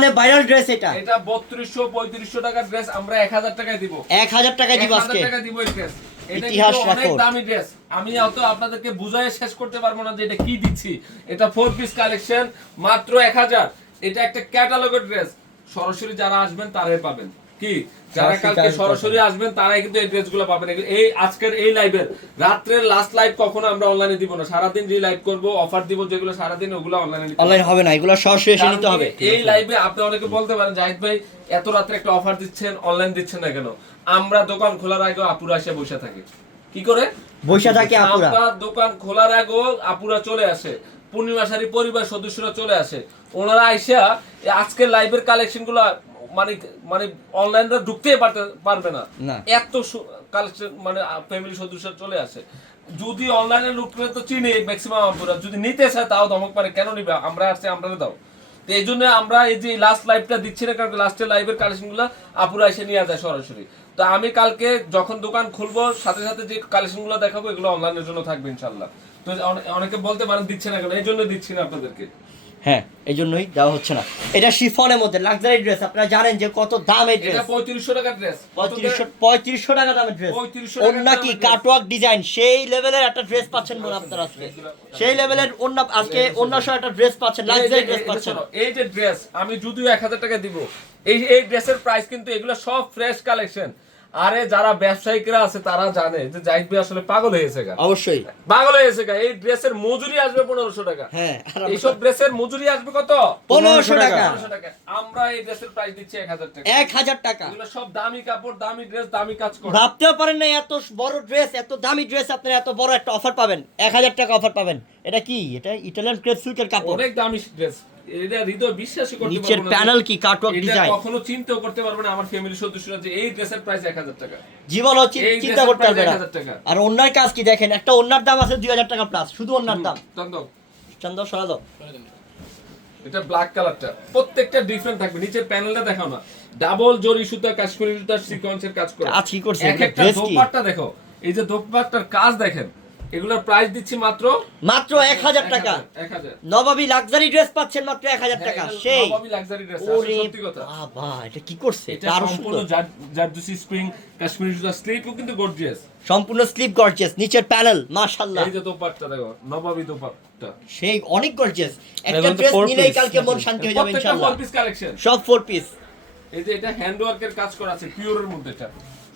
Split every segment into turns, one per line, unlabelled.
মানে viral dress এটা।
এটা বত্রিশশো পঁয়ত্রিশশো টাকার ড্রেস আমরা এক হাজার টাকায় দিব।
1000 টাকায় দিব আজকে।
1000 টাকা দিব এই ড্রেস এটা
ইতিহাস
অনেক দামি ড্রেস আমি হয়তো আপনাদেরকে বুঝাই শেষ করতে পারব না যে এটা কি দিচ্ছি। এটা ফোর পিস কালেকশন মাত্র এক হাজার। এটা একটা ক্যাটালগের ড্রেস সরাসরি যারা আসবেন তারাই পাবেন। কি? যারা কালকে সরাসরি আসবেন তারাই কিন্তু এই ড্রেসগুলো পাবেন এই আজকের এই লাইভের রাত্রের লাস্ট লাইভ কখনো আমরা অনলাইনে দিব না। সারাদিন যে লাইভ করব অফার দিব যেগুলো সারাদিন ওগুলো অনলাইনে
অনলাইন হবে না এগুলো সরাসরি এসে নিতে হবে।
এই লাইভে আপনি অনেকে বলতে পারেন জাহিদ ভাই এত রাত্রে একটা অফার দিচ্ছেন অনলাইন দিচ্ছেন না কেন? আমরা দোকান খোলার আগে আপুরা এসে বসে থাকে। কি করে?
বৈশা থাকে আপুরা।
আমরা দোকান খোলার আগে আপুরা চলে আসে। পূর্ণিমাশারি পরিবার সদস্যরা চলে আসে। ওনারা আইসা আজকের লাইভের কালেকশনগুলা মানে মানে অনলাইনে ঢুকতেই পারতে পারবে না।
না।
এত কালেকশন মানে ফ্যামিলি সদস্য চলে আসে। যদি অনলাইনে লুটলে তো চিনি ম্যাক্সিমাম আপুরা যদি নিতে চায় তাও ধমক পারে কেন নিবে? আমরা আসছে আমরা দাও। তো এই জন্য আমরা এই যে লাস্ট লাইভটা দিচ্ছি না কারণ লাস্টের লাইভের কালেকশনগুলো আপুরা এসে নিয়ে যায় সরাসরি। তো আমি কালকে যখন দোকান খুলবো সাথে সাথে যে কালেকশনগুলো দেখাবো এগুলো অনলাইনের জন্য থাকবে ইনশাল্লাহ তো অনেকে বলতে পারেন দিচ্ছে না কেন এই জন্য দিচ্ছি না আপনাদেরকে।
হ্যাঁ এই জন্যই দেওয়া হচ্ছে না। এটা শিফনের মধ্যে লাক্সারি ড্রেস আপনারা জানেন যে কত দাম এই ড্রেস
পঁয়ত্রিশশো টাকার ড্রেস
পঁয়ত্রিশশো পঁয়ত্রিশশো টাকা দামের ড্রেস
3500
অন্য কি কাটওয়ার্ক ডিজাইন সেই লেভেলের একটা ড্রেস পাচ্ছেন মনে আপনারা আজকে। সেই লেভেলের অন্য আজকে অন্য সহ একটা ড্রেস পাচ্ছেন লাক্সারি ড্রেস পাচ্ছেন।
এই যে ড্রেস আমি যদিও এক হাজার টাকা দিব। এই এই ড্রেসের প্রাইস কিন্তু এগুলো সব ফ্রেশ কালেকশন আরে যারা ব্যবসায়িকরা আছে তারা জানে যে জাহিদ ভাই আসলে পাগল হয়েছে গা।
অবশ্যই।
পাগল হয়েছে গা। এই ড্রেসের মজুরি আসবে পনেরোশো টাকা।
হ্যাঁ
এইসব ড্রেসের মজুরি আসবে কত?
1500 টাকা।
1500 টাকা। আমরা এই ড্রেসের প্রাইস দিচ্ছি এক হাজার টাকা।
এক হাজার টাকা।
এগুলো সব দামি কাপড় দামি ড্রেস দামি কাজ করে।
ভাবতেও পারেন না এত বড় ড্রেস এত দামি ড্রেস আপনারা এত বড় একটা অফার পাবেন। এক হাজার টাকা অফার পাবেন। এটা কি? এটা ইটালিয়ান ক্রেপ সিল্কের কাপড়।
অনেক দামি ড্রেস এটা হৃদয় বিশ্বাসই করতে
নিচের
পারব না।
প্যানেল কি কাটওয়ার্ক
এটা
ডিজাইন
কখনো চিন্তাও করতে পারবে না। আমার ফ্যামিলি সদস্যরা যে এই ড্রেসের প্রাইস এক হাজার টাকা।
জীবনও চি-
এই
চিন্তা করতে পারবে না। আর অন্যার কাজ কি দেখেন? একটা অন্যার দাম আছে দুই হাজার টাকা প্লাস শুধু অন্যার দাম।
চন্দক
চন্দ্র সরা দাও।
এটা ব্ল্যাক কালারটা প্রত্যেকটা ডিফারেন্ট থাকবে। নিচের প্যানেলটা দেখাও না। ডাবল জরি সুতা কাশ্মীরি সুতা সিকোয়েন্সের কাজ করে।
কাজ কি করছে?
এক একটা দোপাট্টা দেখো। এই যে দোপাট্টার কাজ দেখেন। এগুলোর প্রাইস দিচ্ছি মাত্র
মাত্র এক হাজার টাকা।
এক হাজার।
নবাবী লাক্সারি ড্রেস পাচ্ছেন মাত্র এক হাজার টাকা। সেই।
লাক্সারি ড্রেস
ওরে
সত্যি কথা।
বাবা এটা কি করছে?
এটা সম্পূর্ণ জারদুসি স্প্রিং কাশ্মীরি সুতা স্লিপও কিন্তু গর্জিয়াস
সম্পূর্ণ স্লিপ গর্জিয়াস নিচের প্যানেল মাশাআল্লাহ।
এই যে দোপাট্টা দেখো নবাবী দোপাট্টা
সেই অনেক গর্জিয়াস একটা ড্রেস নিলেই কালকে মন শান্তি হয়ে যাবে ইনশাআল্লাহ।
ফোর পিস কালেকশন
সব ফোর পিস
এই যে এটা হ্যান্ড ওয়ার্কের কাজ করা আছে পিওরের মধ্যে এটা।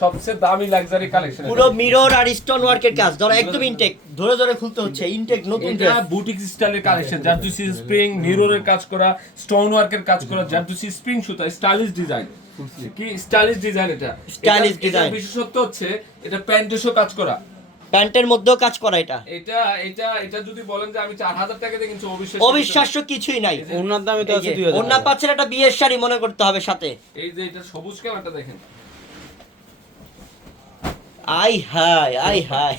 সবচেয়ে দামি লাক্সারি কালেকশন
পুরো মিরর আর স্টোন ওয়ার্কের কাজ। ধরো একদম ইনটেক ধরে ধরে খুলতে হচ্ছে। ইনটেক নতুন
এটা বুটিক স্টাইলের কালেকশন জারদুসি স্প্রিং মিররের কাজ করা স্টোন ওয়ার্কের কাজ করা জারদুসি স্প্রিং সুতা স্টাইলিশ ডিজাইন কি? স্টাইলিশ ডিজাইন এটা। এটার
design।
বিশেষত্ব হচ্ছে এটা প্যান্টেসও কাজ করা।
প্যান্টের মধ্যেও কাজ করা এটা।
এটা এটা এটা যদি বলেন যে আমি চার হাজার টাকা দিয়ে কিনছি অবিশ্বাস
অবিশ্বাস্য কিছুই নাই।
ওনার দামে তো আছে
পাচ্ছেন একটা বিয়ের শাড়ি মনে করতে হবে সাথে।
এই যে এটা সবুজ কালারটা দেখেন।
আই হাই আই হাই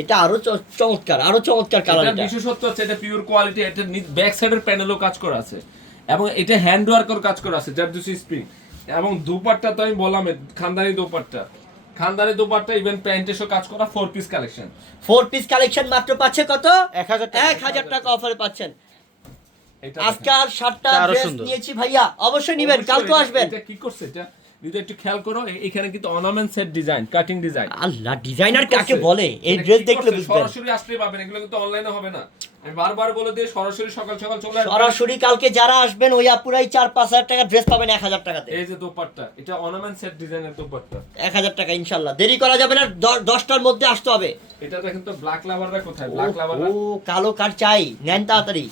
এটা আরও চমৎকার আরও চমৎকার কালার
এটা বিশেষত্ব হচ্ছে এটা পিওর কোয়ালিটি এটা ব্যাক সাইডের প্যানেলও কাজ করা আছে। এবং এটা হ্যান্ড ওয়ার্কের কাজ করা আছে জারদুসি স্প্রিং এবং দুপাট্টা তো আমি বললাম খানদানি দুপাট্টা। খানদানি দুপাট্টা ইভেন প্যান্টেসও কাজ করা four piece collection
four piece collection মাত্র পাচ্ছে কত?
এক হাজার টাকা।
এক হাজার টাকা অফারে পাচ্ছেন।
এটা
আজকে আর সাতটা ড্রেস নিয়েছি ভাইয়া। অবশ্যই নিবেন কাল তো আসবেন।
এটা কি করছে এটা? যদি একটু খেয়াল করো এখানে কিন্তু ornament set design cutting design
আল্লাহ ডিজাইনার কাকে বলে? এই ড্রেস দেখলে বুঝবেন।
সরাসরি পাবেন এগুলো কিন্তু অনলাইনে হবে না। আমি বারবার বলে দিয়ে সরাসরি সকাল সকাল চলে আসবেন।
সরাসরি কালকে যারা আসবেন ওই আপুরাই চার পাঁচ হাজার টাকা ড্রেস পাবেন এক হাজার টাকাতে
এই যে দোপাট্টা এটা অর্নামেন্ট সেট ডিজাইনের দোপাট্টা।
এক হাজার টাকা ইনশাল্লাহ দেরি করা যাবে না দ- দশটার মধ্যে আসতে হবে।
এটা দেখেন তো ব্ল্যাক লাভাররা কোথায়? ব্ল্যাক
ও কালো কার চাই? নেন তাড়াতাড়ি।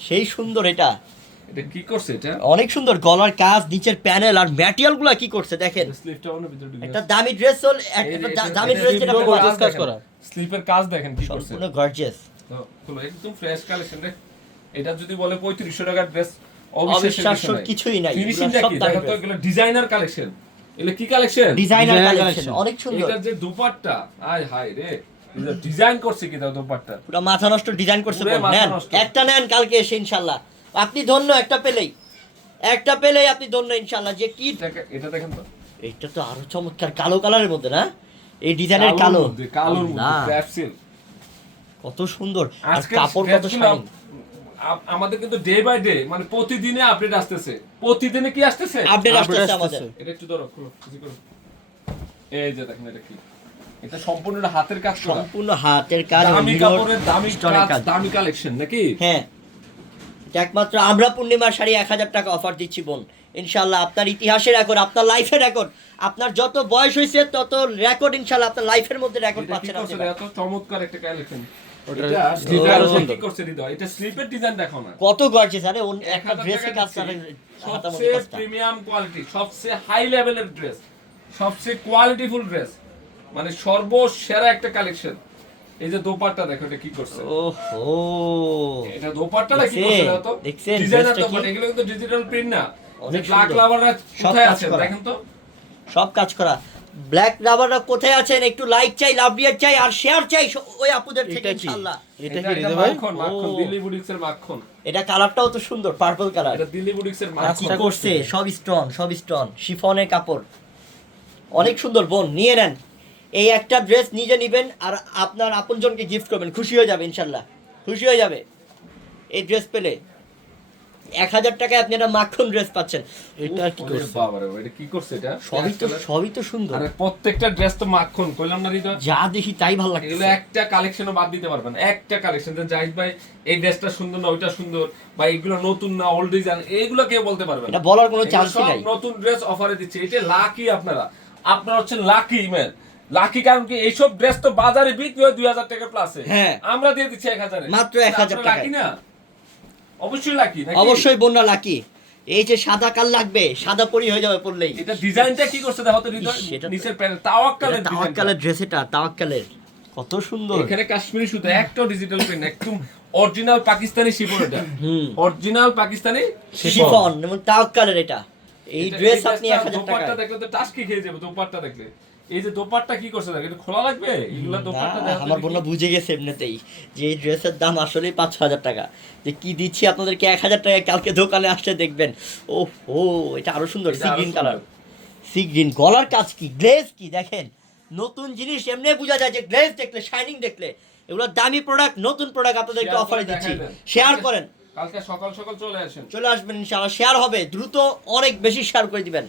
সেই সুন্দর এটা।
এটা কি করছে এটা?
অনেক সুন্দর গলার কাজ নিচের প্যানেল আর ম্যাটেরিয়ালগুলা কি করছে দেখেন।
স্লিপটা অন্য ভিতরে ঢুকে
একটা দামি ড্রেস হল একটা দামি ড্রেস যেটা
এটা-
পরা-
gorgeous কাজ করা।
স্লিপের কাজ দেখেন কি করছে।
সম্পূর্ণ গর্জিয়াস
একদম ফ্রেশ কালেকশন রে। এটা যদি বলে 3500 টাকার ড্রেস
অবিশ্বাস্য কিছুই নাই,
ফিনিশিংটা
এগুলো
কি? দেখো তো এগুলো ডিজাইনার কালেকশন এগুলো কি কালেকশন
ডিজাইনার কালেকশন অনেক সুন্দর।
এটার যে দুপাট্টা আয় হায় রে ডিজাইন করছে কি দাও দুপাট্টা
পুরো মাথা নষ্ট ডিজাইন করছে
পুরো
নেন একটা নেন কালকে এসে ইনশাল্লাহ। আপনি ধন্য একটা পেলেই। একটা পেলেই আপনি ধন্য ইনশাল্লাহ যে কি
এটা- দেখেন তো।
এটা তো আরও চমৎকার কালো কালারের মধ্যে না? এই ডিজাইনের কালো।
কালোর মধ্যে, সিল্ক
কত সুন্দর। আর কাপড় কত শাইনিং
আমাদের কিন্তু ডে বাই ডে মানে প্রতিদিনে আপডেট আসতেছে। প্রতিদিনে কি আসতেছে?
আপডেট আসতেছে আমাদের।
এটা একটু ধরো কিছু করো। এই যে দেখেন এটা কি? এটা সম্পূর্ণ হাতের কাজ
সম্পূর্ণ হাতের কাজ
দামি কাপড়ের দামি কাজ
কাজ।
দামি কালেকশন নাকি?
হ্যাঁ। একমাত্র আমরা পূর্ণিমার শাড়ি এক হাজার টাকা অফার দিচ্ছি বোন। ইনশাল্লাহ আপনার ইতিহাসের রেকর্ড আপনার লাইফের রেকর্ড আপনার যত বয়স হয়েছে তত রেকর্ড ইনশাল্লাহ আপনার লাইফের মধ্যে রেকর্ড
এটা
পাচ্ছেন
চমৎকার একটা কালেকশন
কত আরে একটা ড্রেসে কাজ করে।
সবচেয়ে প্রিমিয়াম কোয়ালিটি সবচেয়ে হাই লেভেলের ড্রেস সবচেয়ে কোয়ালিটিফুল ড্রেস মানে সর্বসেরা একটা কালেকশন এই যে দোপাট্টা দেখো এটা কি করছে?
ওহো।
এটা দোপাট্টাটা কি করছে তো?
দেখছেন
ডিজাইনার দোপাট্টা এগুলো কিন্তু ডিজিটাল প্রিন্ট না।
অনেক
ব্ল্যাক কোথায় আছে দেখেন তো।
সব কাজ করা। ব্ল্যাক রাবাররা কোথায় আছেন? একটু লাইক চাই লাভ রিয়ার চাই আর শেয়ার চাই ওই আপুদের থেকে
এটা
ইনশাআল্লাহ।
এটা কি ভাই?
মাখন মাখন। দিল্লি বুটিক্সের মাখন।
এটা কালারটাও তো সুন্দর পার্পল কালার
এটা দিল্লি বুটিক্সের মাখন।
করছে। সব স্টোন সব স্টোন শিফনের কাপড়। অনেক সুন্দর বোন নিয়ে নেন। এই একটা ড্রেস নিজে নেবেন আর আপনার আপনজনকে গিফট করবেন। খুশি হয়ে যাবে ইনশাল্লাহ। খুশি হয়ে যাবে। এই ড্রেস পেলে। এক হাজার টাকায় আপনি একটা মাখন ড্রেস পাচ্ছেন।
এটা কি করছে?
বাবারে, এটা কি করছে এটা?
সবই তো সবই তো সুন্দর।
আরে প্রত্যেকটা ড্রেস তো মাখন কইলাম না হৃদয়?
যা দেখি তাই ভালো
লাগে
এগুলো
একটা কালেকশনও বাদ দিতে পারবেন। না। একটা কালেকশন যে জাহিদ ভাই এই ড্রেসটা সুন্দর না ওইটা সুন্দর বা এগুলো নতুন না ওল্ড ডিজাইন এইগুলো কেউ বলতে পারবে
এটা বলার কোনো চান্সই নাই।
নতুন ড্রেস অফারে দিচ্ছে। এটা লাকি আপনারা। আপনারা হচ্ছেন লাকি ম্যান লাকি কারণ কি এইসব ড্রেস তো বাজারে বিক্রি হয় দুই হাজার টাকা প্লাসে
হ্যাঁ।
আমরা দিয়ে দিচ্ছি এক হাজারে।
মাত্র 1000
আপনারা
টাকায়।
লাকি না? অবশ্যই লাকি
অবশ্যই বন্যা লাকি। এই যে সাদা কাল লাগবে সাদা পরি হয়ে যাবে পড়লেই
এটা ডিজাইনটা কি করছে দেখো তো নিচের প্যান্ট তাওয়াক্কালের
তাওয়াক্কালের ড্রেস এটা তাওয়াক্কালের। কত সুন্দর।
এখানে কাশ্মীরি সুতো একটাও ডিজিটাল প্রিন্ট একদম অরিজিনাল পাকিস্তানি শিফন এটা।
হুম।
Original Pakistani
chiffon. এবং তাওয়াক্কালের এটা। এই ড্রেস আপনি
ড্রেসটা
এক হাজার
দোপাট্টা
টাকা
দেখলে তো টাস্কি খেয়ে যাবে দোপাট্টা দেখলে। এই যে দোপাট্টা কি করছে এটা খোলা লাগবে? এগুলা দোপাট্টা
আমার। বুঝে গেছে এমনিতেই যে এই ড্রেসের দাম আসলেই পাঁচ হাজার টাকা। যে কি দিচ্ছি আপনাদেরকে এক হাজার টাকা কালকে দোকানে আসলে দেখবেন। ও ও এটা আরও সুন্দর sea green colour sea green গলার কাজ কি গ্লেজ কি দেখেন। নতুন জিনিস এমনি বোঝা যায় যে গ্লেজ দেখলে শাইনিং দেখলে। এগুলো দামি প্রোডাক্ট নতুন প্রোডাক্ট আপনাদেরকে অফারে দিচ্ছি। শেয়ার করেন।
কালকে সকাল সকাল চলে আসেন।
চলে আসবেন ইনশাআল্লাহ। শেয়ার হবে দ্রুত অনেক বেশি শেয়ার করে দিবেন।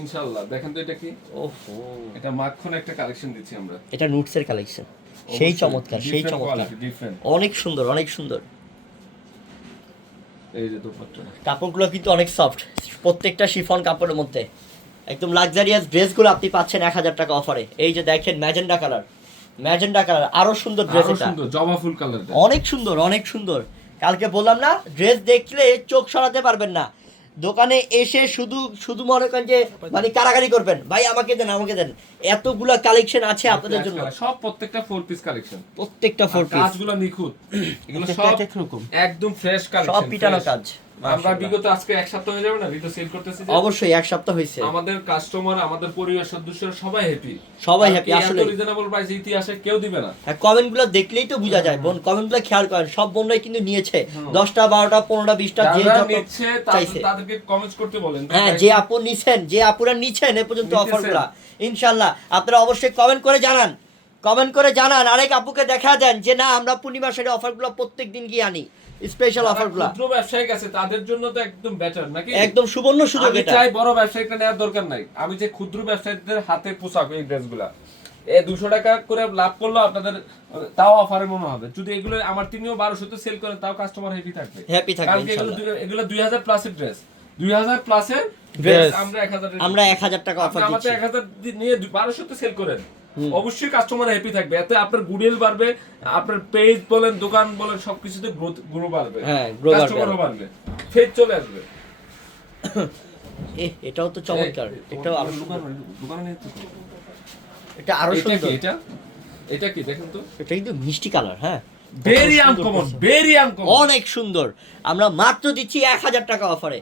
ইনশাআল্লাহ। দেখেন তো এটা কি?
ওহো।
এটা মাখন একটা কালেকশন দিচ্ছি আমরা।
এটা নুটসের কালেকশন সেই চমৎকার সেই চমৎকার। অনেক সুন্দর অনেক সুন্দর।
এই যে দোপাট্টা।
কাপড়গুলো কিন্তু অনেক সফট প্রত্যেকটা শিফন কাপড়ের মধ্যে। একদম লাক্সারিয়াস ড্রেসগুলো আপনি পাচ্ছেন এক হাজার টাকা অফারে। এই যে দেখেন ম্যাজেন্ডা কালার। ম্যাজেন্ডা কালার আরও সুন্দর ড্রেস এটা।
জবা ফুল কালার
অনেক সুন্দর অনেক সুন্দর। কালকে বললাম না ড্রেস দেখলে চোখ সরাতে পারবেন না। দোকানে এসে শুধু শুধু মনে করেন যে মানে কারাগারি করবেন। ভাই আমাকে দেন আমাকে দেন। এতগুলা কালেকশন আছে আপনাদের জন্য।
সব প্রত্যেকটা ফোর পিস কালেকশন
প্রত্যেকটা ফোর পিস
কাজগুলো নিখুঁত। এগুলো সব
এক এক
একদম ফ্রেশ কালেকশন
সব পিটানো কাজ।
আমরা বিগত আজকে এক সপ্তাহ হয়ে যাবে না? ভিডিও সেল করতেছি
অবশ্যই এক সপ্তাহ হয়েছে
আমাদের কাস্টমার আমাদের পরিবার সদস্যরা সবাই হ্যাপি
সবাই happy, আসলে।
রিজনেবল প্রাইস ইতিহাসে কেউ দিবে না।
হ্যাঁ কমেন্টগুলো দেখলেই তো বোঝা যায় বোন কমেন্টগুলো খেয়াল করেন সব বোনরাই কিন্তু নিয়েছে। দশটা বারোটা পনেরোটা বিশটা যে যত চাইছে।
তাদেরকে কমেন্টস করতে বলেন।
হ্যাঁ যে আপু নিছেন যে আপুরা নিছেন এ পর্যন্ত। অফারগুলা ইনশাল্লাহ আপনারা অবশ্যই কমেন্ট করে জানান। কমেন্ট করে জানান আরেক আপুকে দেখা দেন যে না আমরা পূর্ণিমা সাইডে অফারগুলো প্রত্যেক দিন গিয়ে আনি। স্পেশাল অফারগুলো
ক্ষুদ্র ব্যবসায়িক আছে তাদের জন্য তো একদম বেটার নাকি?
একদম সুবর্ণ সুযোগ
আমি
এটা।
চাই বড় ব্যবসায়িকটা নেওয়ার দরকার নাই। আমি যে ক্ষুদ্র ব্যবসায়ীদের হাতে পোশাক এই ড্রেসগুলা এ দুশো টাকা করে লাভ করল আপনাদের তাও অফারে মনে হবে। যদি এগুলো আমার তিনিও বারোশোতে সেল করেন তাও কাস্টমার হ্যাপি থাকবে।
হ্যাপি থাকবে
কারণ এগুলো এগুলো দুই হাজার প্লাসের ড্রেস দুই হাজার প্লাসের। ড্রেস আমরা এক হাজার
আমরা এক হাজার টাকা অফার
আমাদের
দিচ্ছি।
এক হাজার নিয়ে বারোশোতে সেল করেন। অবশ্যই কাস্টমার হ্যাপি থাকবে। এতে আপনার গুডউইল বাড়বে আপনার পেজ বলেন দোকান বলেন সবকিছুতে গ্রোথ গ্রো বাড়বে।
হ্যাঁ,
কাস্টমারও বাড়বে। ফেজ চলে আসবে।
এ এটাও তো চমৎকার। এটাও আরও
দোকান।
এটা আরও
এটা
সুন্দর।
এটা? এটা কি দেখেন তো।
এটা কিন্তু মিষ্টি কালার হ্যাঁ।
ভেরি আনকমন ভেরি আনকমন
অনেক সুন্দর। আমরা মাত্র দিচ্ছি এক হাজার টাকা অফারে।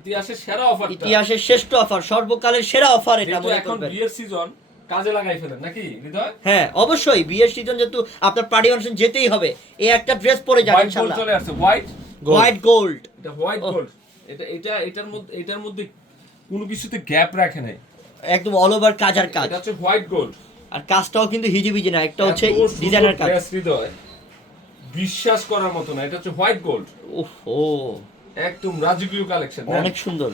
ইতিহাসের সেরা অফার
ইতিহাসের শ্রেষ্ঠ অফার সর্বকালের সেরা অফার এটা মনে
এখন
করবেন।
বিয়ের সিজন কাজে লাগাই ফেলেন নাকি? হৃদয়?
হ্যাঁ অবশ্যই। বিয়ের সিজন যেহেতু আপনার পার্টি যেতেই হবে এই একটা ড্রেস পরে যাবেন ইনশাআল্লাহ
চলে আসছে। হোয়াইট
হোয়াইট গোল্ড
এটা হোয়াইট গোল্ড এটা এটা এটার মধ্যে এটার মধ্যে কোনো কিছুতে গ্যাপ রাখে নাই।
একদম অল ওভার কাজ আর কাজ।
এটা হচ্ছে হোয়াইট গোল্ড
আর কাজটাও কিন্তু হিজিবিজি না একটা হচ্ছে ডিজাইনার কাজ।
বিশ্বাস করার মতো না এটা হচ্ছে হোয়াইট গোল্ড
উফ ও
একদম রাজকীয় কালেকশন
অনেক সুন্দর।